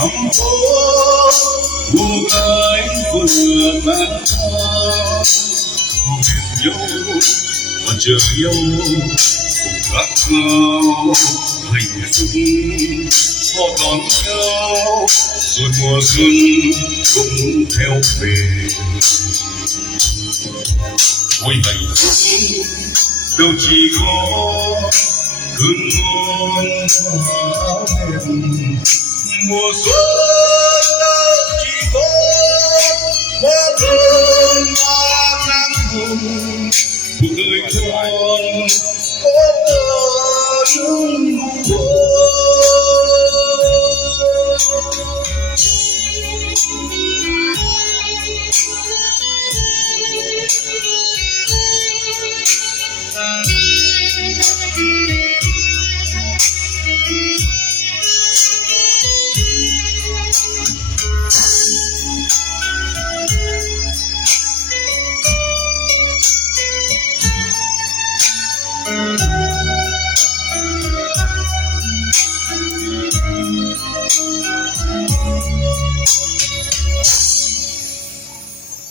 dòng phố cô gái vừa tan hoa hẹn nhau và chờ nhau cùng khát khao hạnh phúc họ đón nhau rồi mùa xuân cũng theo về ôi hạnh phúc đâu chỉ có cơn ngon áo em mùa xuân đâu chỉ có hoa thơm và nắng hồng cuộc đời con có những buồn.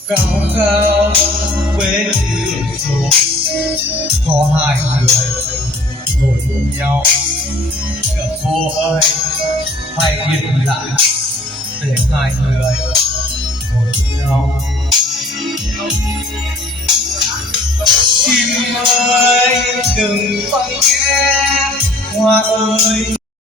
Cao cao bên cửa sổ có hai người ngồi cùng nhau, gặp cô ơi hãy yên lại để hai người ngồi cùng nhau. Chim ơi đừng vắng nghe, hoa ơi